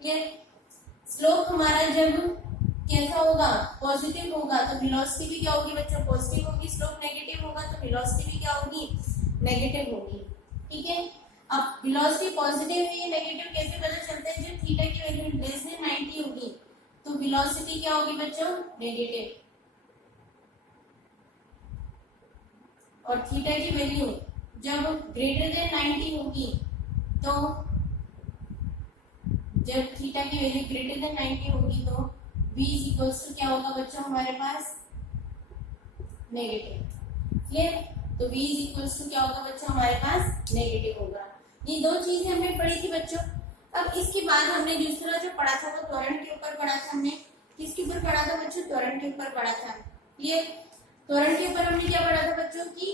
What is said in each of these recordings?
Clear. Slope हमारा जब कैसा होगा, पॉजिटिव होगा, तो वेलोसिटी भी क्या होगी बच्चों, पॉजिटिव होगी। स्लोप नेगेटिव होगा तो वेलोसिटी भी क्या होगी, नेगेटिव होगी। ठीक है, अब वेलोसिटी पॉजिटिव है या नेगेटिव कैसे पता चलता है, जब थीटा की वैल्यू लेस देन 90 होगी तो वेलोसिटी क्या होगी बच्चों, नेगेटिव, और थीटा की वैल्यू जब ग्रेटर देन 90 होगी तो जब थीटा की वैल्यू ग्रेटर देन 90 होगी तो v इज इक्वल्स टू क्या होगा बच्चों हमारे पास, नेगेटिव। क्लियर, तो v इज इक्वल्स टू क्या होगा बच्चों हमारे पास, नेगेटिव होगा। ये दो चीजें हमने पढ़ी थी बच्चों। अब इसके बाद हमने दूसरा जो पढ़ा था वो त्वरण के ऊपर पढ़ा था। हमने किसके ऊपर पढ़ा था बच्चों, त्वरण के ऊपर पढ़ा था। क्लियर, त्वरण के ऊपर हमने क्या पढ़ा था बच्चों की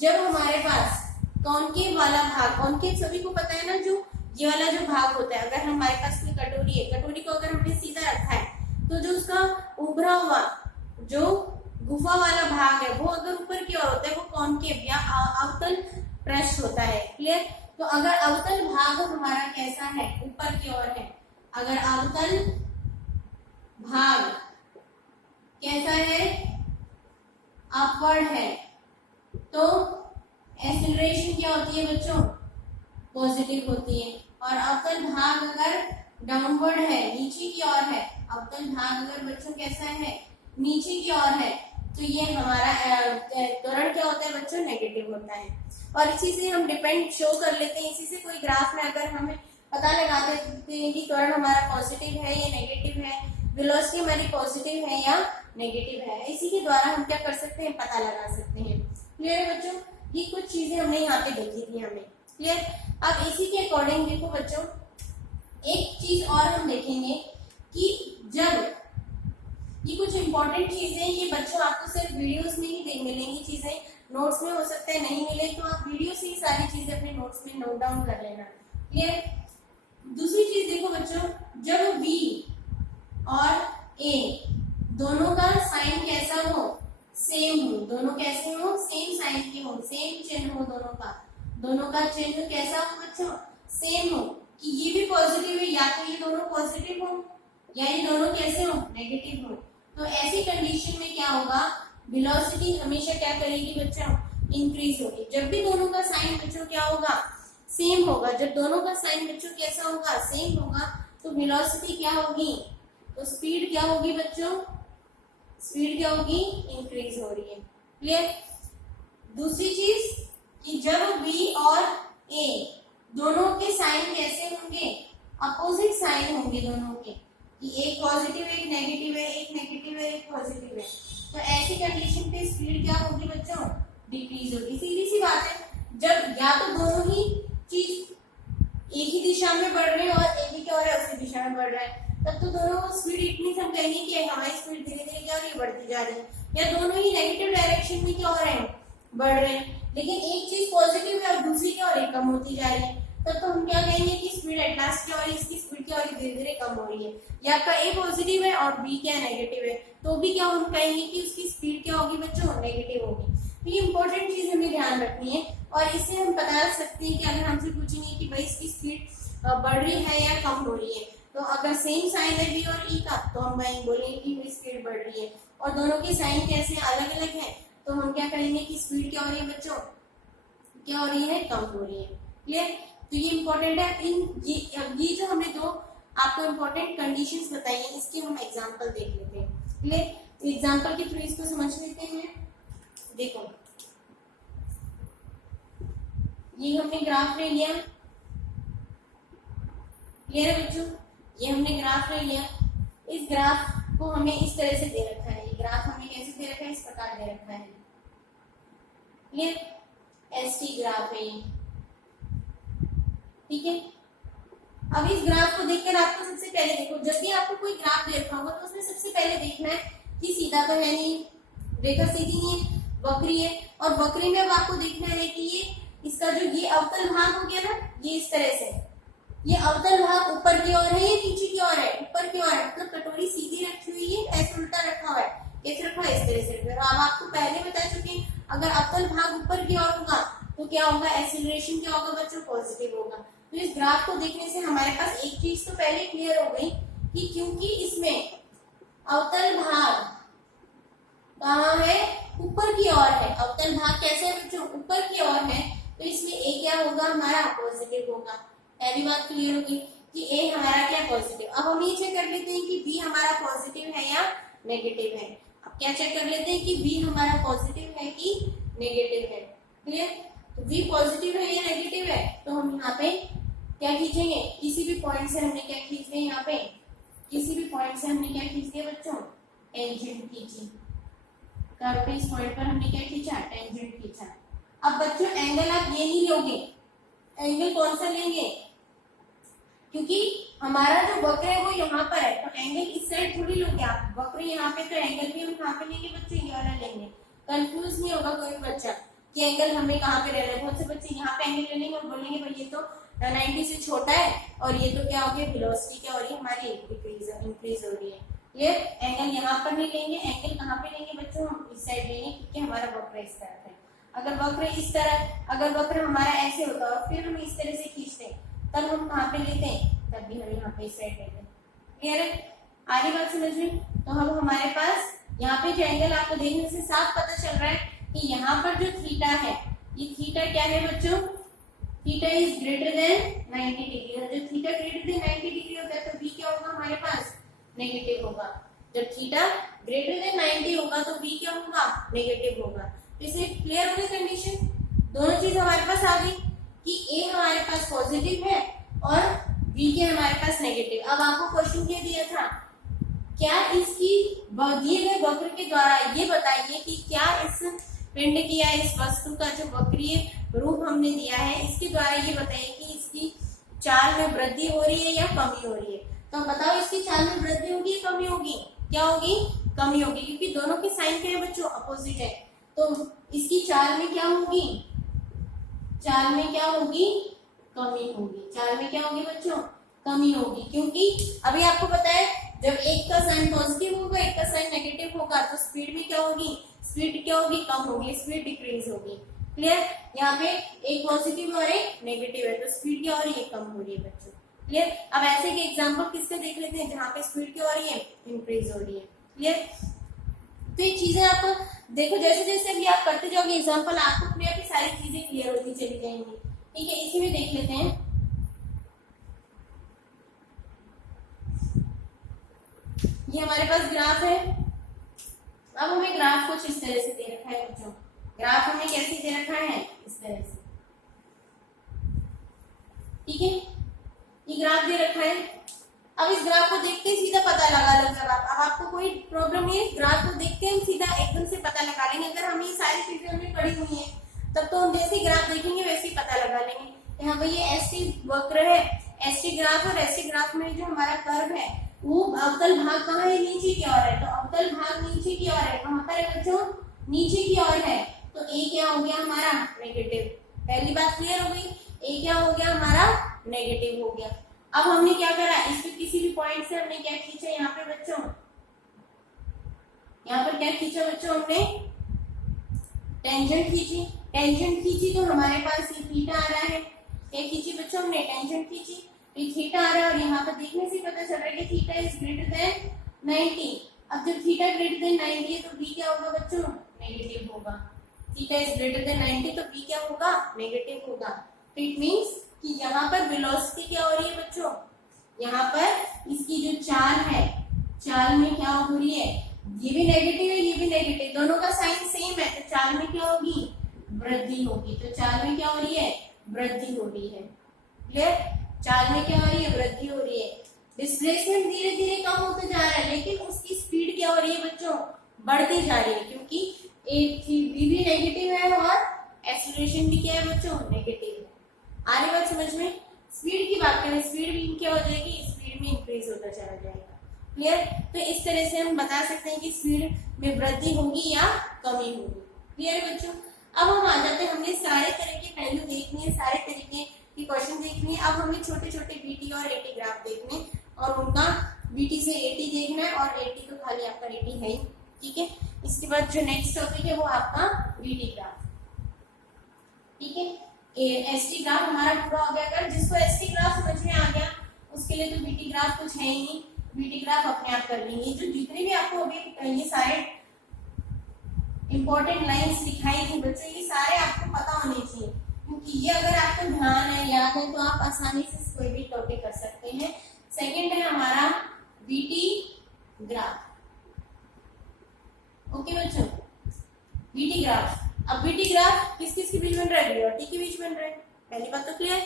जब हमारे पास कॉनकेव वाला भाग, कॉनकेव सभी को पता है ना, जो ये वाला जो भाग होता है, अगर हमारे पास कोई कटोरी है, कटोरी को अगर हमने सीधा रखा है तो जो उसका उभरा हुआ जो गुफा वाला भाग है वो अगर ऊपर की ओर होता है वो कॉनकेव या अवतल पृष्ठ होता है। क्लियर, तो अगर अवतल भाग हमारा कैसा है, ऊपर की ओर है, अगर अवतल भाग कैसा है, अपवर्ड है, तो एक्सेलरेशन क्या होती है बच्चों, पॉजिटिव होती है। और अवतल भाग अगर डाउनवर्ड है, नीचे की ओर है, अवतल भाग अगर बच्चों कैसा है, नीचे की ओर है, तो ये हमारा त्वरण क्या होता है बच्चों, नेगेटिव होता है। और इसी से हम डिपेंड शो कर लेते हैं, इसी से कोई ग्राफ में अगर हमें पता लगा देते हैं कि त्वरण हमारा पॉजिटिव है या नेगेटिव है, वेलोसिटी हमारी पॉजिटिव है या नेगेटिव है, इसी के द्वारा हम क्या कर सकते हैं, पता लगा सकते हैं। क्लियर है बच्चों, ये कुछ चीजें हमने यहाँ पे देखी थी हमें। क्लियर, अब इसी के अकॉर्डिंग देखो बच्चों, एक चीज और हम देखेंगे कि जब ये कुछ इंपॉर्टेंट चीजें, ये बच्चों आपको सिर्फ वीडियोस में ही मिलेंगी चीजें, नोट्स में हो सकता है नहीं मिले, तो आप वीडियो से ही सारी चीजें अपने नोट्स में नोट डाउन कर लेना। क्लियर, दूसरी चीज देखो बच्चों, जब v और a दोनों का साइन कैसा हो, सेम हो, दोनों कैसे हो, सेम साइन के हो, सेम चिन्ह हो, दोनों का चिन्ह कैसा हो बच्चों, सेम हो, कि ये भी पॉजिटिव है, या तो ये दोनों पॉजिटिव हो या ये दोनों कैसे हो, नेगेटिव हो, तो ऐसी कंडीशन में क्या होगा, वेलोसिटी हमेशा क्या करेगी बच्चों, इंक्रीज होगी। जब भी दोनों का साइन बच्चों क्या होगा, सेम होगा, जब दोनों का साइन बच्चों कैसा होगा, सेम होगा, तो वेलोसिटी क्या होगी, तो स्पीड क्या होगी बच्चों, स्पीड क्या होगी, इंक्रीज हो रही है। क्लियर, दूसरी चीज कि जब v और a दोनों के साइन कैसे होंगे, अपोजिट साइन होंगे दोनों के, कि एक पॉजिटिव एक नेगेटिव है, एक नेगेटिव है एक पॉजिटिव है, तो ऐसी कंडीशन पे स्पीड क्या होगी बच्चों, डिक्रीज होगी। सीधी सी बात है, जब या तो दोनों ही चीज एक ही दिशा में बढ़ रहे हैं और एक ही क्या हो रहा है, उसी दिशा में बढ़ रहा है, तब तो दोनों स्पीड इतनी हम कहेंगे कि हमारी स्पीड धीरे धीरे क्या हो रही है, बढ़ती जा रही है, या दोनों ही नेगेटिव डायरेक्शन में क्या हो रहे हैं, बढ़ रहे हैं, लेकिन एक चीज पॉजिटिव है और दूसरी क्या हो रही है, कम होती जा रही है, तब तो हम क्या कहेंगे कि स्पीड एट लास्ट क्या हो रही है, इसकी स्पीड क्या हो रही है, धीरे धीरे कम हो रही है। या आपका ए पॉजिटिव है और बी क्या नेगेटिव है, तो भी क्या हम कहेंगे कि उसकी स्पीड क्या होगी बच्चों, नेगेटिव होगी। तो ये इंपॉर्टेंट चीज हमें ध्यान रखनी है, और इससे हम बता सकते हैं कि अगर हमसे पूछेंगे कि भाई इसकी स्पीड बढ़ रही है या कम हो रही है, तो अगर सेम साइन है बी और ई का, तो हम वही बोलेंगे कि स्पीड बढ़ रही है, और दोनों के साइन कैसे अलग अलग है, तो हम क्या करेंगे कि स्पीड क्या हो रही है बच्चों, क्या हो रही है, कम हो रही है। क्लियर, तो ये इंपॉर्टेंट है। ये जो हमने दो आपको इंपॉर्टेंट कंडीशंस बताई हैं, इसके हम एग्जांपल देख लेते हैं। क्लियर, एग्जांपल के थ्रू इसको समझ लेते हैं। देखो, ये हमने ग्राफ ले लिया, क्लियर है बच्चों, ये हमने ग्राफ ले लिया, इस ग्राफ को हमें इस तरह से दे रखा है, ये ग्राफ हमें कैसे दे रखा है, इस प्रकार दे रखा है। क्लियर, एसटी ग्राफ है ये, ठीक है। अब इस ग्राफ को देखकर आपको सबसे पहले देखो, जब भी आपको कोई ग्राफ दे रखा होगा तो उसमें सबसे पहले देखना है कि सीधा तो है नहीं, रेखा सीधी नहीं है, वक्री है, और वक्री में अब आपको देखना है कि ये इसका जो ये अवतल भाग हो गया ना, ये इस तरह से, ये अवतल भाग ऊपर की ओर है या नीचे की ओर है, ऊपर की ओर है, मतलब कटोरी सीधी रखी हुई है, ऐसे उल्टा रखा हुआ है, कैसे रखा है, इस तरह से। फिर अब आपको पहले बता चुके, अगर अवतल भाग ऊपर की ओर होगा तो क्या होगा, एक्सीलरेशन क्या होगा बच्चों, पॉजिटिव होगा। तो इस ग्राफ को देखने से हमारे पास एक चीज तो पहले क्लियर हो गई कि क्योंकि इसमें अवतल भाग कहाँ है, ऊपर की ओर है। अवतल भाग कैसे है बच्चों, ऊपर की ओर है, तो इसमें ए क्या होगा हमारा पॉजिटिव होगा। पहली बात क्लियर होगी कि ए हमारा क्या पॉजिटिव। अब हम ये चेक कर लेते हैं कि बी हमारा पॉजिटिव है या नेगेटिव है। अब क्या चेक कर लेते हैं कि बी हमारा पॉजिटिव है कि नेगेटिव है। क्लियर, तो बी पॉजिटिव है या नेगेटिव है, तो हम यहाँ पे क्या खींचेंगे, किसी भी पॉइंट से हमने क्या खींच दिया, यहाँ पे किसी भी पॉइंट से हमने क्या खींच दिया बच्चों, टेंजेंट खींची। कर्व पे इस पॉइंट पर हमने क्या खींचा, टेंजेंट खींचा। अब बच्चों एंगल आप ये नहीं लोगे, एंगल कौन सा लेंगे, क्योंकि हमारा जो वक्र है वो यहाँ पर है, तो एंगल इस साइड थोड़ी लोगे आप, वक्र यहाँ पे, तो एंगल भी हम कहाँ पे लेंगे बच्चों, ये वाला लेंगे। कंफ्यूज नहीं होगा कोई बच्चा कि एंगल हमें कहाँ पे रहना है। बहुत से बच्चे यहाँ पे एंगल ले लेंगे और बोलेंगे भाई ये तो 90 से छोटा है और ये तो क्या हो गया, वेलोसिटी क्या हो रही है हमारी, इंक्रीज हो रही है। ये एंगल यहाँ पर नहीं लेंगे, एंगल कहाँ पे लेंगे बच्चों, हम इस साइड लेंगे, क्योंकि हमारा वक्र इस तरफ है। अगर वक्र इस तरह, अगर वक्र हमारा ऐसे होता और फिर हम इस तरह से खींचते तब हम कहाँ पे लेते हैं, तब भी हम यहाँ पे इस साइड लेते हैं। क्लियर है, आगे बात समझ में। तो हम हमारे पास यहाँ पे जो एंगल आपको देखने से साफ पता चल रहा है कि यहाँ पर जो थीटा है, ये थीटा क्या है बच्चों, theta is greater than 90 degree. और जब थीटा ग्रेटर देन 90 डिग्री होता है तो बी क्या होगा हमारे पास, नेगेटिव होगा। जब थीटा ग्रेटर देन 90 होगा तो बी क्या होगा, नेगेटिव होगा। तो इसे क्लियर हो गई कंडीशन, दोनों चीज हमारे पास आ गई कि ए हमारे पास पॉजिटिव है और बी के हमारे पास नेगेटिव। अब आपको क्वेश्चन क्या दिया था, क्या इसकी दिए गए वक्र के द्वारा ये बताइए कि क्या इस पिंड की या इस वस्तु का जो वक्रीय रूप हमने दिया है, इसके द्वारा ये बताइए कि इसकी चाल में वृद्धि हो रही है या कमी हो रही है। तो बताओ इसकी चाल में वृद्धि होगी या कमी होगी, क्या होगी, कमी होगी, क्योंकि दोनों के साइन क्या है बच्चों, अपोजिट है। तो इसकी चाल में क्या होगी, चाल में क्या होगी, कमी होगी। चाल में क्या होगी बच्चों, कमी होगी, क्योंकि अभी आपको पता है जब एक का साइन पॉजिटिव होगा एक का साइन नेगेटिव होगा तो स्पीड में क्या होगी, स्पीड क्या होगी, कम होगी, स्पीड डिक्रीज होगी। क्लियर, यहाँ पे एक पॉजिटिव और एक नेगेटिव है तो स्पीड क्या हो रही है, कम हो रही है बच्चों। क्लियर, अब ऐसे के एग्जांपल किसके देख लेते हैं जहाँ पे स्पीड क्या हो रही है, इंक्रीज हो रही है। क्लियर, तो ये चीजें आपको देखो जैसे जैसे भी आप करते जाओगे एग्जांपल, आपको अपने आप ही सारी चीजें क्लियर होती चली जाएंगी। ठीक है, इसी में देख लेते हैं। ये हमारे पास ग्राफ है। अब हमें ग्राफ कुछ इस तरह से दे रखा है बच्चों, ग्राफ हमें कैसे दे रखा है, इस तरह से। ठीक है, ये ग्राफ दे रखा है। अब इस ग्राफ को देखते ही सीधा पता लगा लो जब आप, अब आपको कोई प्रॉब्लम नहीं है, ग्राफ को देखते हैं सीधा एकदम से पता लगा लेंगे। अगर हम ये सारी चीजें हमने पढ़ी हुई है तब तो हम जैसे ग्राफ देखेंगे वैसे ही पता लगा लेंगे। यहाँ पे ये ऐसी वक्र है, ऐसी ग्राफ, और ऐसी ग्राफ में जो हमारा कर्व है वो अवतल भाग कहाँ है, नीचे की ओर है। तो अवतल भाग नीचे की ओर है, कहाँ पर है बच्चों, नीचे की ओर है। तो ए क्या हो गया हमारा, नेगेटिव। पहली बात क्लियर हो गई, ए क्या हो गया हमारा, नेगेटिव हो गया। अब हमने क्या करा, इसके किसी भी पॉइंट से हमने क्या खींचा यहाँ पे बच्चों, यहाँ पर क्या खींचा बच्चों, हमने टेंजेंट खींची। टेंजेंट खींची तो हमारे पास ये थीटा आ रहा है। क्या खींची बच्चों, हमने टेंजेंट खींची, ये थीटा आ रहा है और यहाँ पर देखने से पता चल रहा है कि थीटा इज ग्रेटर देन 90। अब जब थीटा ग्रेटर देन 90 है तो बी क्या होगा बच्चों, नेगेटिव होगा। थीटा इज ग्रेटर देन 90 तो बी क्या होगा, नेगेटिव होगा। तो इट मींस कि यहाँ पर वेलोसिटी क्या हो रही है बच्चों, यहाँ पर इसकी जो चाल है, चाल में क्या हो रही है, ये भी नेगेटिव है ये भी नेगेटिव, दोनों का साइन सेम है, तो चाल में क्या होगी, वृद्धि होगी। तो चाल में क्या हो रही है, वृद्धि हो रही है। क्लियर, चाल में क्या हो रही है, वृद्धि हो रही है। डिस्प्लेसमेंट धीरे धीरे कम होते जा रहा है लेकिन उसकी स्पीड क्या हो रही है बच्चों, बढ़ती जा रही है, क्योंकि बी भी नेगेटिव है और एक्सीलरेशन भी क्या है बच्चों, नेगेटिव है। आगे बात समझ में, स्पीड की बात करें, स्पीड भी क्या हो जाएगी, स्पीड में इंक्रीज होता चला जाएगा। क्लियर, तो इस तरह से हम बता सकते हैं कि स्पीड में वृद्धि होगी या कमी होगी। क्लियर बच्चों, अब हम आ जाते हैं, हमने सारे तरह के वैल्यू देखनी है, सारे तरीके की क्वेश्चन देखनी है। अब हमें छोटे छोटे बीटी और एटी ग्राफ देखने और उनका बीटी से एटी देखना है, और एटी तो खाली आपका एटी है ही। ठीक है, इसके बाद जो नेक्स्ट टॉपिक है वो आपका बीटी ग्राफ। ठीक है, एस टी ग्राफ हमारा पूरा हो गया। अगर जिसको एस टी ग्राफ समझ में आ गया उसके लिए तो बी टी ग्राफ कुछ है ही नहीं, बी टी ग्राफ अपने आप कर लेंगे। जो जितने भी आपको अभी ये सारे इंपॉर्टेंट लाइंस दिखाई थी बच्चों, ये सारे आपको पता होने चाहिए, क्योंकि ये अगर आपको ध्यान है, याद है, तो आप आसानी से कोई भी टॉपिक कर सकते हैं। सेकंड है हमारा बीटी ग्राफ। ओके बच्चों, बीटी ग्राफ। अब बीटी ग्राफ किस किस के बीच बन रहा है? बी और टी के बीच बन रहा है। पहली बात तो क्लियर।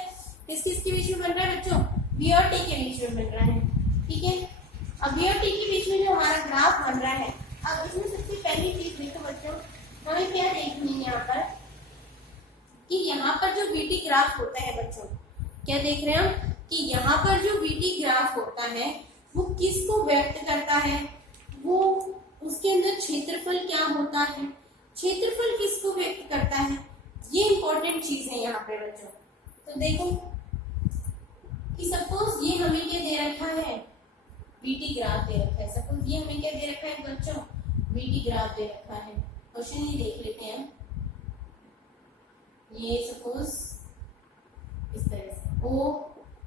किस किस के बीच में बन रहा है बच्चों? बी और टी के बीच में बन रहा है। ठीक है, अब बी और टी के बीच में जो हमारा ग्राफ बन रहा है, अब इसमें सबसे पहली चीज देखो बच्चों, हमें क्या देखनी है यहाँ पर, कि यहाँ पर जो बीटी ग्राफ होता है बच्चों, क्या देख रहे हैं हम, कि यहाँ पर जो बीटी ग्राफ होता है वो किसको व्यक्त करता है, वो उसके अंदर क्षेत्रफल क्या होता है, क्षेत्रफल किसको व्यक्त करता है, ये इंपॉर्टेंट चीज है यहाँ पे बच्चों। तो देखो कि सपोज ये हमें क्या दे रखा है, बीटी ग्राफ दे रखा है। सपोज ये हमें क्या दे रखा है बच्चों, बीटी ग्राफ दे रखा है। क्वेश्चन ये देख लेते हैं, ये सपोज इस तरह से ओ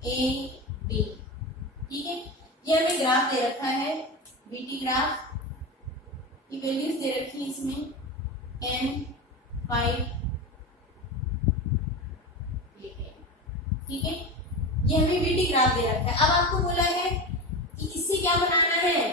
ए बी, ठीक है, ये हमें ग्राफ दे रखा है, बीटी ग्राफ की वैल्यूज दे रखी है इसमें 10, 5, ठीक है, ये हमें बीटी ग्राफ दे रखा है। अब आपको बोला है कि इससे क्या बनाना है,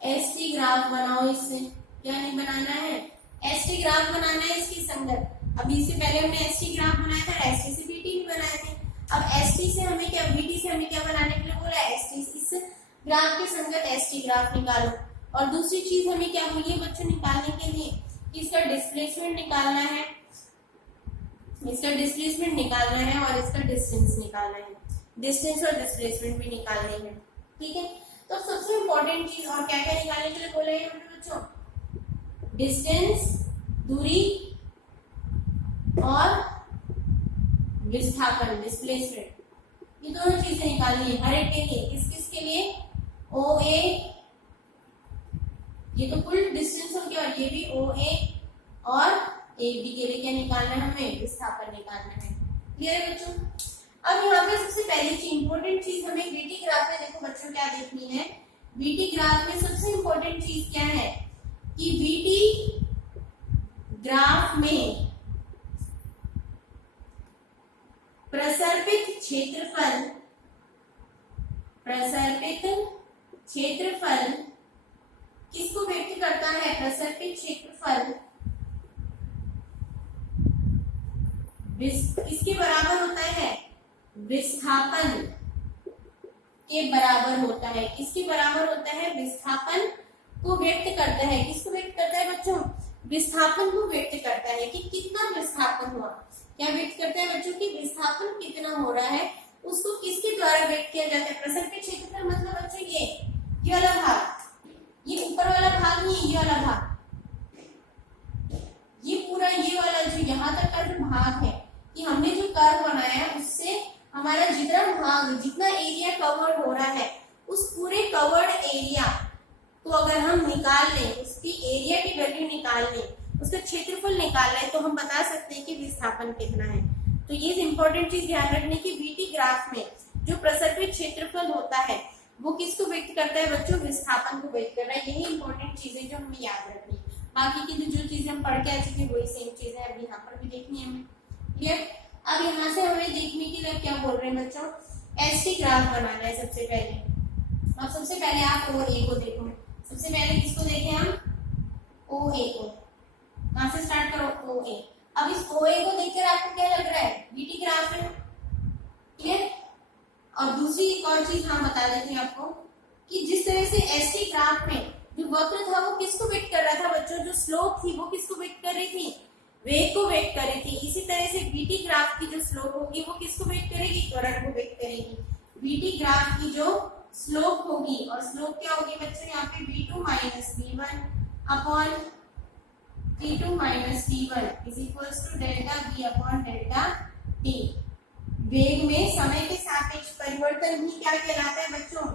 एस टी ग्राफ बनाओ। इससे क्या नहीं बनाना है, एस टी ग्राफ बनाना है इसकी संगत। अभी इससे पहले हमने एस टी ग्राफ बनाया था, एस टी से बीटी भी बनाए थे। अब एस टी से हमें क्या, बीटी से हमें क्या बनाने के लिए बोला, एस टी, इस ग्राफ के संगत एस टी ग्राफ निकालो। और दूसरी चीज हमें क्या बोली है बच्चों निकालने के लिए, कि इसका डिस्प्लेसमेंट निकालना है, इसका डिस्प्लेसमेंट निकालना है और इसका डिस्टेंस निकालना है, डिस्टेंस और डिस्प्लेसमेंट भी निकालने हैं। ठीक है, तो सबसे इंपॉर्टेंट चीज और क्या क्या निकालने के लिए बोला है बच्चों, डिस्टेंस दूरी और विस्थापन डिस्प्लेसमेंट, ये दोनों चीजें निकालनी है हर एक के लिए। किस किस के लिए, ओ ए, ये तो कुल डिस्टेंस हो गया, और ये भी ओ ए, और ए बी के लिए क्या निकालना है, हमें विस्थापन निकालना है। क्लियर है बच्चों। अब यहाँ पे सबसे पहली चीज इंपॉर्टेंट चीज हमें बीटी ग्राफ में देखो बच्चों क्या देखनी है, बीटी ग्राफ में सबसे इंपॉर्टेंट चीज क्या है, कि बीटी ग्राफ में प्रसर्पित क्षेत्रफल, प्रसर्पित क्षेत्रफल किसको व्यक्त करता है, प्रसर्पित क्षेत्रफल किसके बराबर होता है, विस्थापन के बराबर होता है। किसके बराबर होता है, विस्थापन को व्यक्त करता है। किसको व्यक्त करता है बच्चों, विस्थापन को व्यक्त करता है, कि कितना विस्थापन हुआ। क्या व्यक्त करता है बच्चों, की विस्थापन कितना हो रहा है, उसको किसके द्वारा व्यक्त किया जाता है, प्रसर्पित क्षेत्रफल मतलब बच्चों ये वाला भाग, ये ऊपर वाला भाग नहीं, ये वाला भाग, ये पूरा ये वाला जो यहाँ तक का जो भाग है, कि हमने जो कर्व बनाया है उससे हमारा जितना भाग, जितना एरिया कवर्ड हो रहा है, उस पूरे कवर्ड एरिया को अगर हम निकाल लें, उसकी एरिया की वैल्यू निकाल लें, उसका क्षेत्रफल निकाल लें, तो हम बता सकते हैं कि विस्थापन कितना है। तो ये इंपॉर्टेंट चीज ध्यान रखने की, बीटी ग्राफ में जो प्रसर्पित क्षेत्रफल होता है वो किसको व्यक्त करता है बच्चों, विस्थापन को व्यक्त कर रहा है। यही इंपॉर्टेंट चीजें जो हमें याद रखनी है। बाकी की जो चीजें हम पढ़ के आ चुके हैं वही सेम चीजें अब यहाँ पर भी देखनी है हमें। क्लियर। अब यहाँ से हमें देखने के लिए क्या बोल रहे हैं बच्चों, एस टी ग्राफ बनाना है सबसे पहले। अब सबसे पहले आप ओ ए को देखो, सबसे पहले किसको देखें हम, ओ ए को। कहां से स्टार्ट करो, ओ ए। अब इस ओ ए को देखकर आपको क्या लग रहा है, बीटी ग्राफ है। क्लियर। और दूसरी एक और चीज हम बता देते हैं आपको, कि जिस तरह से एस टी ग्राफ में जो वक्र था वो किसको व्यक्त कर रहा था बच्चों, जो स्लोप थी वो किसको व्यक्त कर रही थी, वेग को व्यक्त कर रही थी। इसी तरह से बीटी ग्राफ की जो स्लोप होगी वो किसको व्यक्त करेगी, त्वरण को व्यक्त करेगी। बीटी ग्राफ की जो स्लोप होगी, और स्लोप क्या होगी बच्चों, यहाँ पे v2 minus v1 upon t2 minus t1 is equals to delta v upon delta t। वेग में समय के सापेक्ष परिवर्तन ही क्या कहलाता है बच्चों,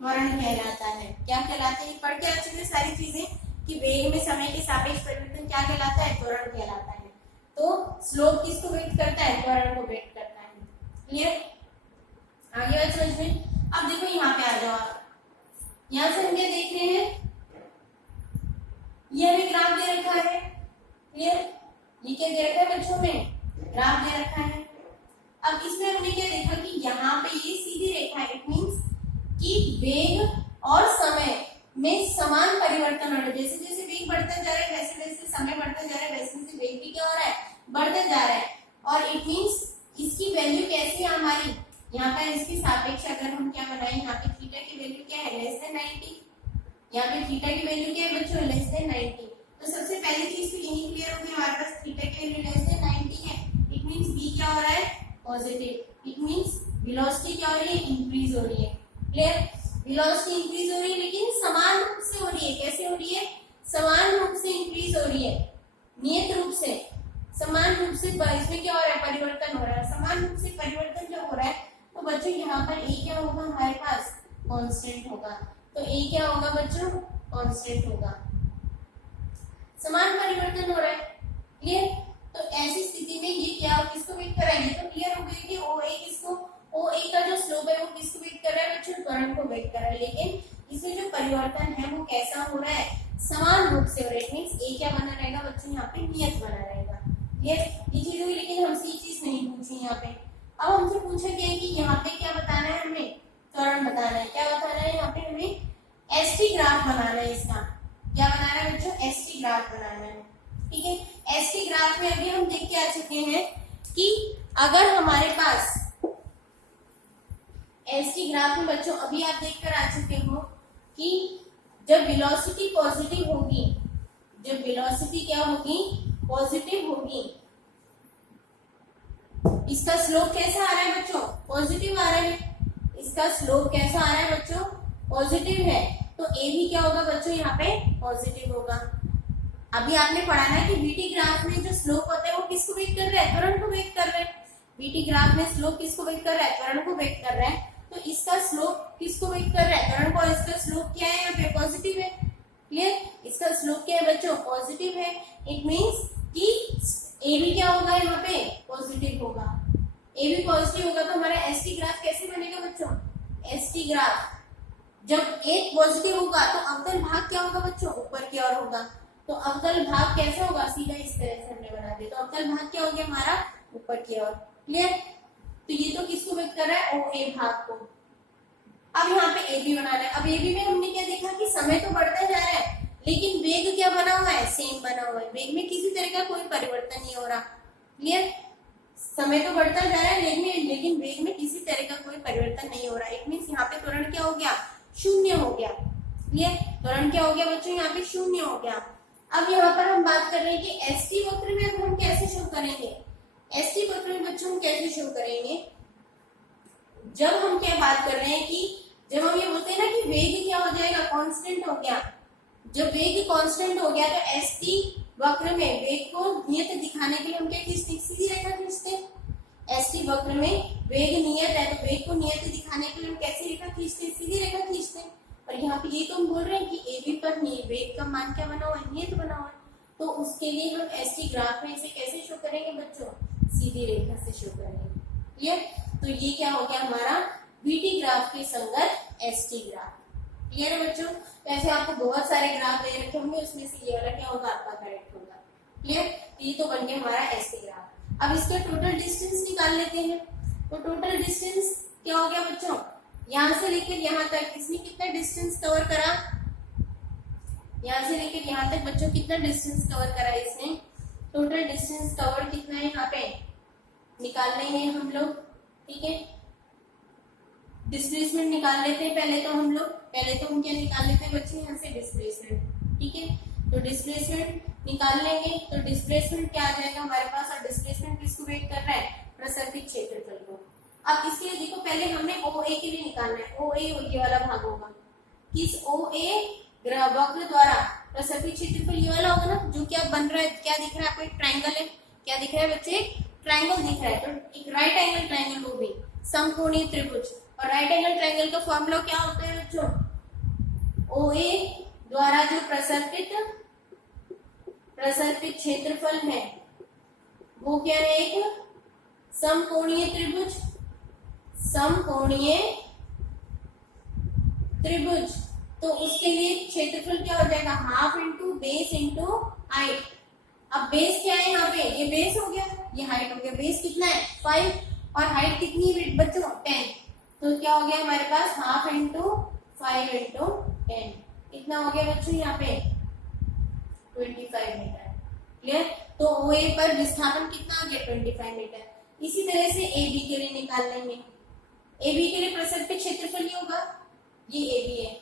त्वरण कहलाता है। क्या कहलाता है, पढ़ के आ चुके सारी चीजें, कि वेग में समय के सापेक्ष परिवर्तन क्या कहलाता है, त्वरण कहलाता है। तो स्लोप किसको व्यक्त करता है, त्वरण को व्यक्त करता है। क्लियर, आगे बात समझ में। अब देखो यहाँ पे आ जाओ आप, यहाँ से हम क्या देख रहे हैं, ये भी ग्राफ दे रखा है। क्लियर, ये क्या दे रखा है बच्चों में, ग्राफ दे रखा है। अब इसमें हमने क्या देखा कि यहाँ पे ये सीधी रेखा है, इट मींस कि वेग और समय में समान परिवर्तन हो रहा है। जैसे जैसे वेग बढ़ता जा रहा है वैसे वैसे समय बढ़ता जा रहा है, वैसे वैसे वेग भी क्या हो रहा है, बढ़ता जा रहा है। और इट मींस इसकी वैल्यू कैसी है हमारी, यहाँ पर इसकी सापेक्ष अगर हम क्या बनाए, यहाँ पे थीटा की वैल्यू क्या है, लेस देन 90। यहाँ पे थीटा की वैल्यू क्या है बच्चों, लेस देन 90। तो सबसे पहली चीज तो यही क्लियर होगी, हमारे पास थीटा की वैल्यू लेस देन 90 है। इट मींस v क्या हो रहा है, पॉजिटिव। इट मींस वेलोसिटी क्या हो रही है, इंक्रीज हो रही है। क्लियर, वेलोसिटी इंक्रीज हो रही है, लेकिन समान रूप से हो रही है। कैसे हो रही है, समान रूप से इंक्रीज हो रही है, नियत रूप से, समान रूप से। इसमें क्या हो रहा है, परिवर्तन हो रहा है। समान रूप से परिवर्तन जब हो रहा है तो बच्चों यहाँ पर a क्या होगा हमारे पास, कांस्टेंट होगा। तो a क्या होगा बच्चों, कांस्टेंट होगा। समान परिवर्तन हो रहा है। क्लियर, तो ऐसी स्थिति में ये क्या किसको व्यक्त कर रहा है, ये तो क्लियर हो गया कि OA किसको, OA का जो स्लोप है वो किसको व्यक्त कर रहा है बच्चों, त्वरण को व्यक्त कर रहा है। लेकिन इसमें जो परिवर्तन है वो कैसा हो रहा है, समान रूप से हो रहा है। मींस a क्या बना रहेगा बच्चों, यहाँ पे नियत बना रहेगा। ये चीज हुई, लेकिन हमसे ये चीज नहीं पूछी यहाँ पे। अब हमसे पूछा गया है कि यहाँ पे क्या बताना है हमें, त्वरण बताना है। क्या बताना है यहाँ पे हमें, एसटी ग्राफ बनाना है। इसका क्या बनाना है बच्चों, एसटी ग्राफ बनाना है। ठीक है, एसटी ग्राफ में अभी हम देख के आ चुके हैं कि अगर हमारे पास एसटी ग्राफ में बच्चों अभी आप देख कर आ चुके हो कि जब वेलोसिटी पॉजिटिव होगी, जब वेलोसिटी क्या होगी, पॉजिटिव होगी, इसका स्लोप कैसा आ रहा है बच्चों, पॉजिटिव आ रहा है। इसका स्लोप कैसा आ रहा है बच्चों, पॉजिटिव है। तो ए भी क्या होगा बच्चों, यहाँ पे पॉजिटिव होगा। अभी आपने पढ़ा है कि बीटी ग्राफ में जो स्लोप होता है वो किसको व्यक्त कर रहा है, त्वरण को व्यक्त कर रहा है। बीटी ग्राफ में स्लोप किसको व्यक्त कर रहा है, त्वरण को व्यक्त कर रहा है। तो इसका स्लोप किसको व्यक्त कर रहा है, त्वरण को। इसका स्लोप क्या है यहाँ पे, पॉजिटिव है। क्लियर, इसका स्लोप क्या है बच्चों, पॉजिटिव है। इट मींस कि ए भी क्या होगा, यहाँ पे पॉजिटिव होगा। ए भी पॉजिटिव होगा तो हमारा एसटी ग्राफ कैसे बनेगा बच्चों, एसटी ग्राफ जब एक पॉजिटिव होगा तो अवतल भाग क्या होगा बच्चों, ऊपर की ओर होगा। तो अवतल भाग कैसा होगा, सीधा इस तरह से हमने बना दिया। तो अवतल भाग क्या हो गया हमारा, ऊपर की ओर। क्लियर, तो ये तो किसको व्यक्त कर रहा है, ओ ए भाग को। अब यहाँ पे ए बी बनाना है। अब ए बी में हमने क्या देखा कि समय तो बढ़ता जा रहा है, लेकिन वेग क्या बना हुआ है, सेम बना हुआ है। वेग में किसी तरह का कोई परिवर्तन नहीं हो रहा। क्लियर, समय तो बढ़ता जा रहा है लेकिन वेग में किसी तरह का कोई परिवर्तन नहीं हो रहा। इट मींस यहाँ पे त्वरण क्या हो गया, शून्य हो गया। क्लियर, त्वरण क्या हो गया बच्चों, यहाँ पे शून्य हो गया। अब यहाँ पर हम बात कर रहे हैं कि एसटी वक्र में अब हम कैसे शो करेंगे। एसटी वक्र में बच्चों हम कैसे शो करेंगे, जब हम क्या बात कर रहे हैं कि जब हम ये बोलते हैं ना कि वेग क्या हो जाएगा, कांस्टेंट हो गया। जब वेग कांस्टेंट हो गया तो एसटी वक्र में वेग को नियत दिखाने के लिए हम क्या खींचते, सीधी रेखा खींचते। एसटी वक्र में वेग नियत है तो वेग को नियत दिखाने के लिए हम कैसी रेखा खींचते, सीधी रेखा खींचते। और यहाँ पे ये तो हम बोल रहे हैं कि ए बी पर वेग का मान क्या बना हुआ है, नियत बना हुआ है। तो उसके लिए हम एसटी ग्राफ में इसे कैसे शो करेंगे बच्चों, सीधी रेखा से शो करेंगे। क्लियर, तो ये क्या हो गया हमारा बीटी ग्राफ के संगत एसटी ग्राफ। क्लियर है बच्चों, वैसे आपको बहुत सारे ग्राफ दे रखे होंगे, उसमें से ये वाला क्या होगा आपका करेक्ट होगा। क्लियर, ये तो बन गया हमारा एसटी ग्राफ। अब इसका टोटल डिस्टेंस निकाल लेते हैं। तो टोटल डिस्टेंस क्या हो गया बच्चों, यहाँ से लेकर यहाँ तक इसने कितना डिस्टेंस कवर करा, यहाँ से लेकर यहाँ तक बच्चों कितना डिस्टेंस कवर करा इसने। टोटल डिस्टेंस कवर कितना है यहाँ पे निकाल लेंगे हम लोग। ठीक है, डिस्प्लेसमेंट निकाल लेते हैं पहले तो हम क्या निकाल लेते हैं बच्चे, यहाँ से डिस्प्लेसमेंट। ठीक है, तो डिस्प्लेसमेंट निकाल लेंगे। तो डिस्प्लेसमेंट क्या आ जाएगा हमारे पास, और डिस्प्लेसमेंट किसको वेट कर रहा है, प्रसरती क्षेत्रफल को। अब इसके लिए देखो पहले हमने ओ ए के लिए निकालना है। ओ ए ये वाला भाग होगा, किस ओ ए वक्र द्वारा प्रसरती क्षेत्रफल ये वाला होगा ना, जो क्या बन रहा है, क्या दिख रहा है आपको, एक ट्राइंगल है। क्या दिख रहा है बच्चे, ट्राइंगल दिख रहा है। तो एक राइट एंगल ट्राइंगल, वो भी समकोणीय त्रिभुज। और राइट एंगल ट्राइंगल का फॉर्मूला क्या होता है बच्चों, ओ ए द्वारा जो प्रसरपित क्षेत्रफल है, वो क्या है, एक समकोणीय त्रिभुज, समकोणीय त्रिभुज। तो उसके लिए क्षेत्रफल क्या हो जाएगा, half into base into height. अब बेस क्या है यहाँ पे, ये बेस हो गया, ये हाइट हो गया। बेस कितना है 5 और हाइट कितनी है बच्चों 10। तो क्या हो गया हमारे पास, हाफ इंटू 5 इंटू 10 कितना हो गया बच्चों यहाँ पे 25 मीटर। क्लियर। तो OA पर विस्थापन कितना आ गया 25 मीटर। इसी तरह से AB के लिए निकाल लेंगे। AB के लिए प्रसरपी क्षेत्रफल ये होगा, ये AB है,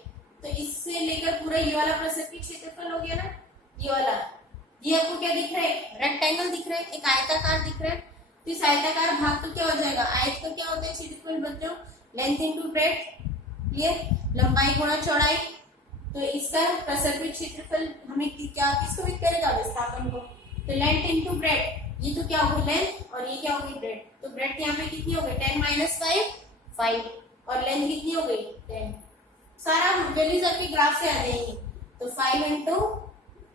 तो इससे लेकर पूरा ये वाला प्रसरपी क्षेत्रफल हो गया ना, ये वाला। ये आपको क्या दिख रहा है, रेक्टेंगल दिख रहा है, एक आयताकार दिख रहा है। तो इस आयताकार भाग तो क्या हो जाएगा, आयत का क्या होता है क्षेत्रफल बच्चों, लेंथ इंटू ब्रेड्थ। क्लियर, लंबाई गुणा चौड़ाई। तो इसका प्रसरपी क्षेत्रफल हमें क्या किसको भी करेगा, विस्थापन को। तो लेंथ इंटू ब्रेड्थ, ये तो क्या होगी लेंथ और ये क्या होगी ब्रेड्थ। तो ब्रेड्थ यहाँ पे कितनी हो गई 10 माइनस 5 और लेंथ कितनी हो गई 10। सारा वैल्यूज आपके ग्राफ से आ जाएंगी। तो 5 इंटू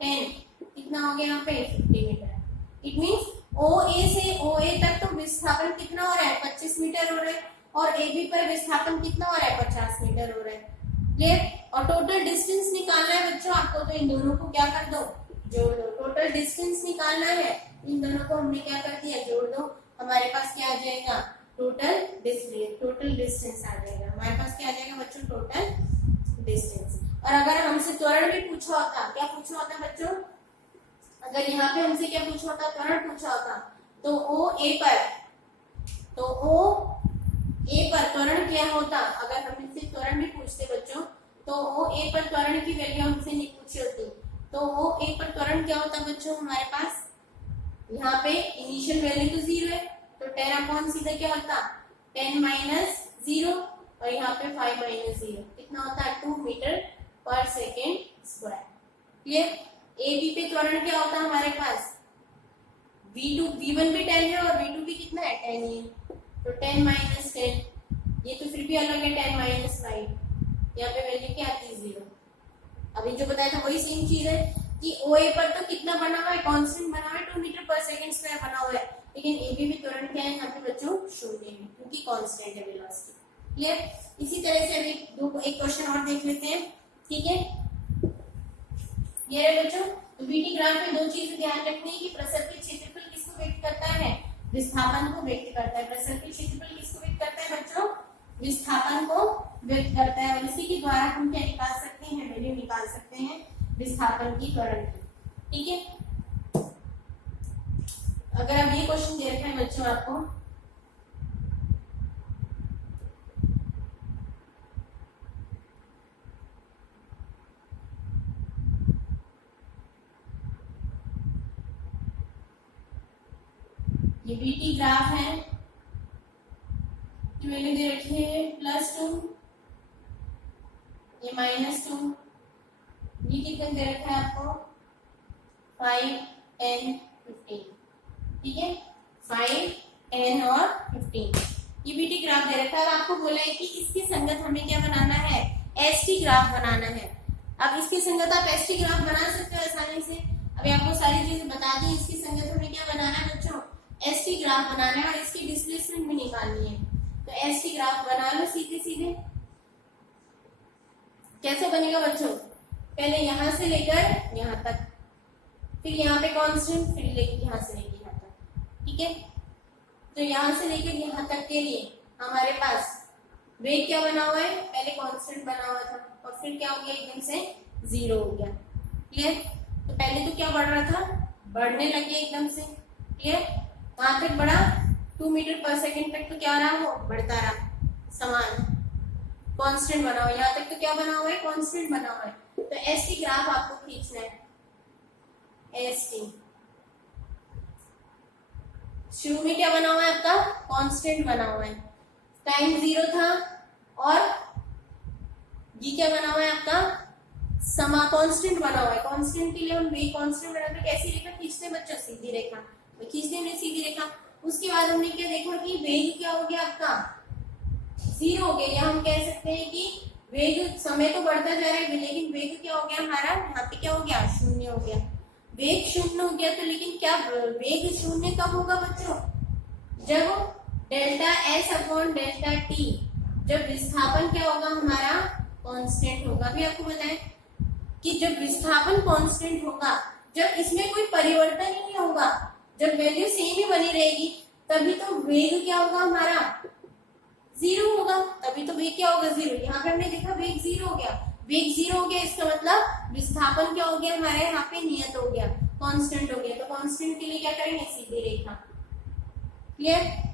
10 कितना हो गया यहाँ पे 50 मीटर। इट मीन्स OA से OA तक तो विस्थापन कितना हो रहा है 25 मीटर हो रहा है, और AB पर विस्थापन कितना हो रहा है 50 मीटर हो रहा है। क्लियर। और टोटल डिस्टेंस निकालना है बच्चों आपको, तो इन दोनों को क्या कर दो, जोड़ दो। टोटल डिस्टेंस निकालना है, इन दोनों को हमने क्या कर दिया, जोड़ दो। हमारे पास क्या आ जाएगा, टोटल डिस्टेंस आ जाएगा। हमारे पास क्या आ जाएगा बच्चों, टोटल डिस्टेंस। और अगर हमसे त्वरण भी पूछा होता, क्या पूछा होता बच्चों, अगर यहाँ पे हमसे क्या पूछा होता, त्वरण पूछा होता, तो OA पर त्वरण क्या होता। अगर हम इनसे त्वरण भी पूछते बच्चों, तो OA पर त्वरण की वैल्यू हमसे नहीं पूछी होती। तो OA पर त्वरण क्या होता बच्चों, हमारे पास यहाँ पे इनिशियल वैल्यू तो 0 है, तो 10 अपॉन सीधा क्या होता 10 माइनस 0, और यहाँ पे 5 माइनस 0 कितना होता है 2 मीटर पर सेकेंड स्क्वायर। क्लियर। AB पे त्वरण क्या होता है हमारे पास, V1 भी 10 है और V2 भी कितना है 10 ही है। तो 10 माइनस 10, ये तो फिर भी अलग है 10 माइनस 5, यहाँ पे वैल्यू क्या आती है 0। अभी जो बताया था वही सेम चीज है कि OA पर तो कितना बना हुआ है, कांस्टेंट बना हुआ है 2 मीटर पर सेकंड स्क्वायर बना हुआ है, लेकिन AB में त्वरण क्या है यहाँ पे बच्चों 0 है, क्योंकि कांस्टेंट है वेलोसिटी। क्लियर। इसी तरह से अभी एक क्वेश्चन और देख लेते हैं। ठीक है, ये रहे बच्चों। तो बीटी ग्राफ में दो चीजें ध्यान रखनी है कि प्रसरपी क्षेत्रफल किसको व्यक्त करता है, विस्थापन को व्यक्त करता है। प्रसरपी क्षेत्रफल किसको व्यक्त करता है बच्चों, विस्थापन को व्यक्त करता है। और इसी के द्वारा हम क्या निकाल सकते हैं, वैल्यू निकाल सकते हैं विस्थापन की, त्वरण की। ठीक है, अगर अब ये क्वेश्चन दे रखा है बच्चों आपको, ये बीटी ग्राफ है, वैल्यू दे रखी है +2, ये -2, ये कितना दे रखा है आपको 5, 10, 15। ठीक है, 5, 10 और 15 ये बीटी ग्राफ दे रखा है। अब आपको बोला है कि इसकी संगत हमें क्या बनाना है, एसटी ग्राफ बनाना है। अब इसकी संगत आप एसटी ग्राफ बना सकते हो आसानी से। अभी आपको सारी चीजें बता दी, इसकी संगत हमें क्या बनाना है बच्चों, एसटी ग्राफ बनाना है, और इसकी डिस्प्लेसमेंट भी निकालनी है। तो एसटी ग्राफ बना लो सीधे सीधे। कैसे बनेगा बच्चों, पहले यहां से लेकर यहां तक, फिर यहाँ पे कांस्टेंट, फिर यहाँ से लेकर यहाँ तक। ठीक है, तो यहाँ से लेकर यहाँ तक के लिए हमारे पास वेग क्या बना हुआ है, पहले कांस्टेंट बना हुआ था और फिर क्या हो गया एकदम से 0 हो गया। क्लियर। तो पहले तो क्या बढ़ रहा था, बढ़ने लगे एकदम से। क्लियर, वहां तक बढ़ा 2 मीटर पर सेकेंड तक, तो क्या रहा, वो बढ़ता रहा समान, कांस्टेंट बना हुआ। यहाँ तक तो क्या बना हुआ है, कांस्टेंट बना हुआ है। तो एसटी ग्राफ आपको खींचना है। एसटी शुरू में क्या बना हुआ है आपका, कांस्टेंट बना हुआ है, टाइम 0 था, और ये क्या बना हुआ है आपका समा, कांस्टेंट बना हुआ है। कांस्टेंट के लिए हम वेग कांस्टेंट बनाते हैं, कैसी रेखा खींचते हैं बच्चों, सीधी रेखा। तो खींचते हमने सीधी रेखा, उसके बाद हमने क्या देखा कि वेग क्या हो गया आपका 0 हो गया। या हम कह सकते हैं कि वेग, समय तो बढ़ता जा रहा है लेकिन वेग क्या हो गया हमारा यहाँ पे क्या हो गया 0 हो गया। वेग शून्य हो गया तो लेकिन क्या वेग शून्य कब होगा बच्चों? जब delta S upon delta T, जब विस्थापन क्या होगा हमारा कांस्टेंट होगा। अभी आपको बताएं कि जब विस्थापन कांस्टेंट होगा, जब इसमें कोई परिवर्तन ही नहीं होगा, जब वैल्यू सेम ही बनी रहेगी, तभी तो वेग क्या होगा हमारा जीरो होगा। तभी तो वेग क्या होगा जीरो। यहाँ पे हमने देखा वेग जीरो हो गया, वेग जीरो हो गया, इसका मतलब विस्थापन क्या हो गया हमारे यहाँ पे नियत हो गया, कांस्टेंट हो गया। तो कांस्टेंट के लिए क्या करेंगे, सीधी रेखा। क्लियर?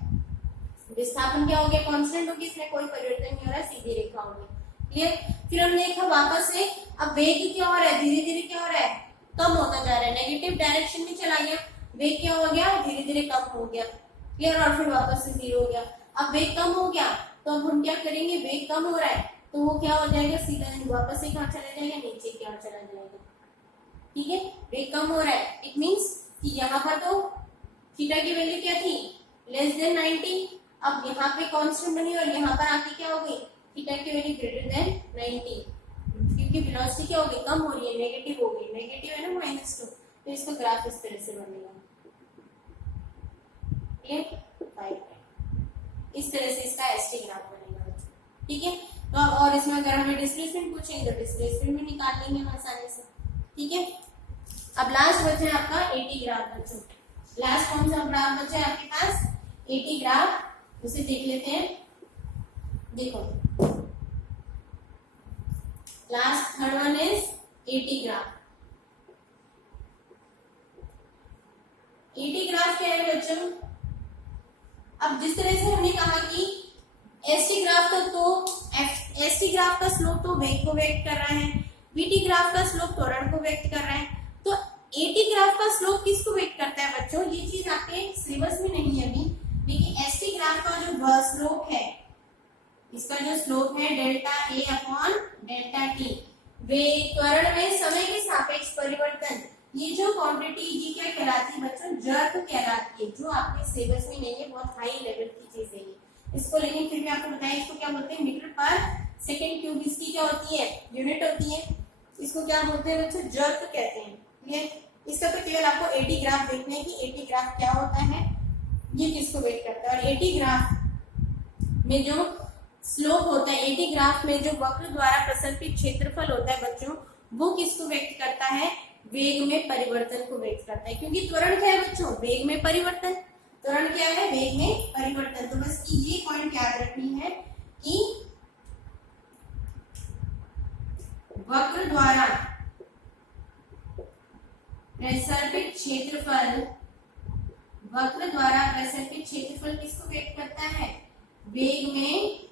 विस्थापन क्या हो गया, कांस्टेंट हो गया, इसमें कोई परिवर्तन नहीं हो रहा, सीधी रेखा हो गई। क्लियर? फिर हमने देखा वापस से अब वेग क्या हो रहा है, धीरे धीरे क्या हो रहा है, कम होता जा रहा है, नेगेटिव डायरेक्शन में चला गया, वेग क्या हो गया, धीरे धीरे कम हो गया। क्लियर? और फिर वापस से जीरो हो गया। अब वेग कम हो गया तो अब हम क्या करेंगे, वेग कम हो रहा है तो वो क्या हो जाएगा, सीधा वापस से कहाँ चला जाएगा, नीचे की ओर चला जाएगा। ठीक है, वेग कम हो रहा है, इट मींस कि यहाँ पर तो थीटा की वैल्यू क्या थी, लेस देन 90। अब यहाँ पे कांस्टेंट बनी और यहाँ पर आके क्या हो गई, थीटा की वैल्यू ग्रेटर देन 90, क्योंकि वेलोसिटी क्या हो गई, कम हो रही है, नेगेटिव हो गई, नेगेटिव है ना -2, तो इसका ग्राफ इस तरह से बनेगा। इस तरह से इसका एसटी ग्राफ बनेगा। ठीक है, तो और इसमें अगर हमें डिस्प्लेसमेंट पूछेंगे तो डिस्प्लेसमेंट भी निकाल लेंगे हम आसानी से। ठीक है, अब लास्ट बचा है आपका एटी ग्राफ बच्चों। लास्ट कौन सा ग्राफ बचा है आपके पास, एटी ग्राफ, उसे देख लेते हैं। देखो last third one is eighty graph. Eighty graph क्या है बच्चों, अब जिस तरह से हमने कहा कि एसटी ग्राफ का तो एसटी ग्राफ का स्लोप तो वेग को व्यक्त कर रहा है, वीटी ग्राफ का स्लोप त्वरण को व्यक्त कर रहा है, तो एटी ग्राफ का स्लोप किसको व्यक्त करता है बच्चों, ये चीज आपके सिलेबस में नहीं है अभी, लेकिन एसटी ग्राफ का जो स्लोप है, इसका जो स्लोप है delta A upon delta T, वे त्वरण में समय के सापेक्ष परिवर्तन, ये जो क्वांटिटी ये क्या कहलाती है बच्चों, जड़ कहलाती है, जो आपके सिलेबस में नहीं है, बहुत हाई लेवल की चीज है ये इसको, लेकिन फिर भी आपको बताया इसको क्या बोलते हैं, मीटर पर सेकंड क्यूब, इसकी क्या होती है, यूनिट होती है, इसको क्या बोलते हैं बच्चों, जड़ कहते हैं। क्लियर? इसका तो केवल आपको एटी ग्राफ देखना है कि एटी ग्राफ क्या होता है, ये किसको वेट करता है, और एटी ग्राफ में जो स्लोप होता है, एटी ग्राफ में जो वक्र द्वारा प्रसरित क्षेत्रफल होता है बच्चों, वो किसको व्यक्त करता है, वेग में परिवर्तन को व्यक्त करता है, क्योंकि त्वरण क्या है बच्चों, वेग में परिवर्तन, त्वरण क्या है, वेग में परिवर्तन। तो बस ये पॉइंट याद रखनी है कि वक्र द्वारा प्रसरित क्षेत्रफल, वक्र द्वारा प्रसरित क्षेत्रफल किसको व्यक्त करता है, वेग में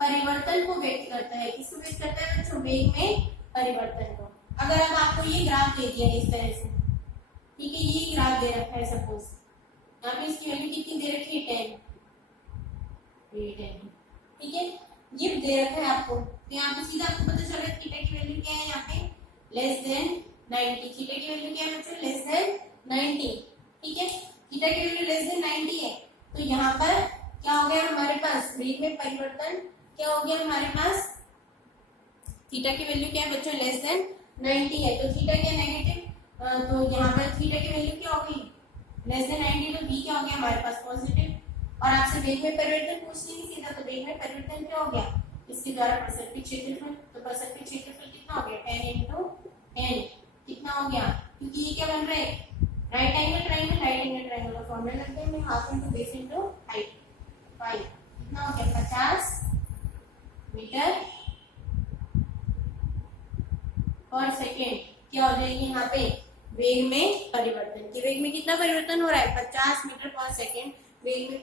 परिवर्तन को व्यक्त करता है। किसको व्यक्त करता है बच्चों, वेग में परिवर्तन को। अगर अब आपको ये ग्राफ दे दिया इस तरह से, ठीक है, ये ग्राफ दे रखा है सपोज, यहाँ पे इसकी वैल्यू कितनी दे रखी है, 10, ठीक है, ये दे रखा है आपको, तो यहाँ पे सीधा आपको पता चल रहा है थीटा की वैल्यू क्या है, यहाँ पे लेस देन 90, थीटा की वैल्यू क्या है बच्चों, लेस देन 90। ठीक है, थीटा की वैल्यू लेस देन 90 है, तो यहाँ पर क्या हो गया हमारे पास, वेग में परिवर्तन क्या हो गया हमारे पास, थीटा की वैल्यू क्या है बच्चों, लेस देन 90 है, तो थीटा क्या नेगेटिव, तो यहाँ पर थीटा की वैल्यू क्या होगी, लेस देन 90, तो बी क्या हो गया हमारे पास पॉजिटिव। और आपसे वेग में परिवर्तन पूछ लेंगे सीधा, तो वेग में परिवर्तन क्या हो गया, इसके द्वारा प्रसरित क्षेत्रफल, तो प्रसरित क्षेत्रफल कितना हो गया, 10 into 10 कितना हो गया, क्योंकि ये क्या बन रहा है, right angle triangle, right angle triangle का फॉर्मूला लगता है, half into base into height, 5 कितना हो गया, 50 मीटर पर सेकेंड क्या हो जाएगी यहाँ पे, वेग में परिवर्तन, कि वेग में कितना परिवर्तन हो रहा है, 50 मीटर पर सेकेंड वेग में